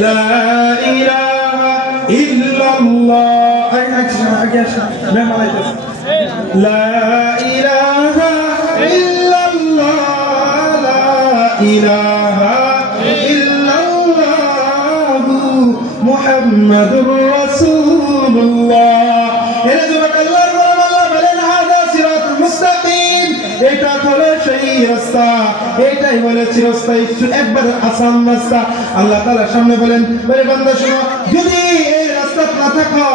লা ইলাহা ইল্লাল্লাহ লা ইলাহা ইল্লাল্লাহ লা ইলাহা ইল্লাল্লাহ মুহাম্মাদুর রাসূলুল্লাহ। এরা যুবক আল্লাহর গোলাম, আল্লাহ বলেন হাযা সিরাতুল মুস্তাকিম, এটা হলো সেই রাস্তা, এটাই হলো চিরস্থায়ী একবার আসান রাস্তা। আল্লাহ তাআলা সামনে বলেন, বলে বান্দা শোনো, যদি এই রাস্তা না থাকো,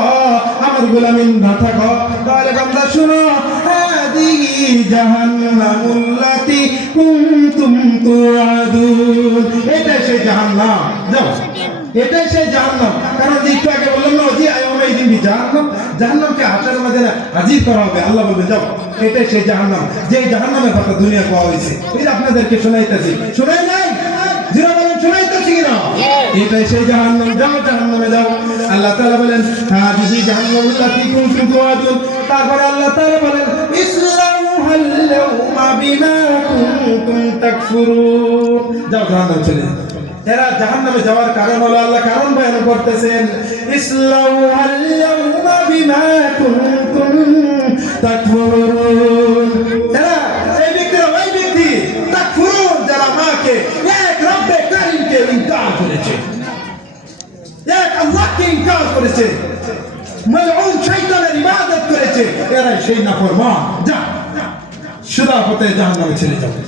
আমার গোলামিন না থাকো, তাহলে বান্দা শোনো, হাদিহি জাহান্নামুল্লাতী কুনতুম তুআদুন, এটাই সেই জাহান্নাম। যাও, এটাই সেই জাহান্নাম। কারণ একটু আগে বললাম না, জি আয়ামে দিন জাহান্নাম, জাহান্নামকে হাতের মাঝে হাজির করা হবে। আল্লাহ বলবে যাও, এটাই সেই জাহান্নাম, যে জাহান্নামের কথা দুনিয়া পাওয়া হয়েছে। এই যে আপনাদেরকে শোনাইতেছি, শোনাই নাই? যারা বলেন শোনাইতেছি কিনা? এটাই সেই জাহান্নাম, যাও জাহান্নামে যাও। আল্লাহ তাআলা বলেন হাদিহি জাহান্নামুল্লাতী কুনতুম তুআদুন। তারপরে আল্লাহ তাআলা বলেন ইসলামুহাল ইয়াওমা বিমা কুনতুম তাকফুরুন। যাও জাহান্নামে চলে যাও। এরা জাহান্নামে যাওয়ার কারণ হলো, আল্লাহ কারণ বয়ান করতেছেন, ইসলামুহাল ইয়াওমা বিমা কুনতুম তাকফুরুন। এরা এই ব্যক্তিরা ওই ব্যক্তি তাকফুরুন যারা মাকে এক রব্বে কারীমকে ইনকার করেছে, এক আল্লাহকে ইনকার করেছে, মালউন শয়তানের ইবাদত করেছে, এরা সেই নাফরমান। যা সুদা পথে জাহান্নামে চলে যাবে।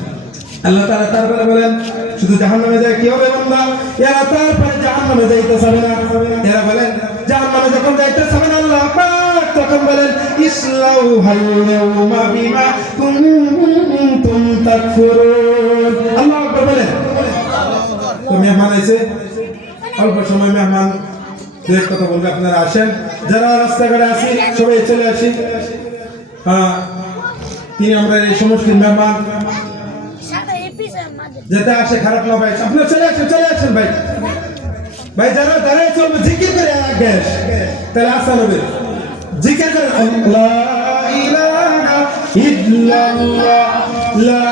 আল্লাহ তাআলা তারপরে বলেন শুধু জাহান্নামে যায় কি হবে বান্দা? এরা তারপরে জাহান্নামে যাইতে যাবে না। এরা বলেন জাহান্নামে যখন যাইতে যাবে না, আল্লাহ পাক তখন বলেন ইসলাউহাল ইয়াওমা বিমা কুনতুম তাকফুরুন। আল্লাহ আকবার বলেন। তো মেহমান আইছে, অল্প সময় মেহমান দুই কথা বলবে, আপনারা আসেন। যারা রাস্তাঘাটে আছি সবাই চলে আসি। হ্যাঁ, তিনি আমরা এই সমস্ত মেহমান যেটা আসে খারাপ না ভাই, আপনারা চলে আসেন ভাই। ভাই যারা দাঁড়ায় চলবে জিকির করে আগে, তাহলে আসান হবে। জিকির করে লা ইলাহা ইল্লাল্লাহ, লা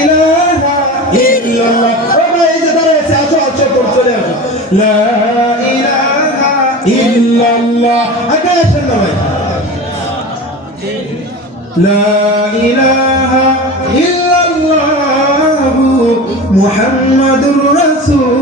ইলাহা ইল্লাল্লাহ। ও ভাই যে দাঁড়ায় আছে, আসো চলে আসো। লা ইলাহা ইল্লাল্লাহ, আগে আসেন না ভাই। লা ইলাহা ইল্লাল্লাহ মুহাম্মাদুর রাসূল।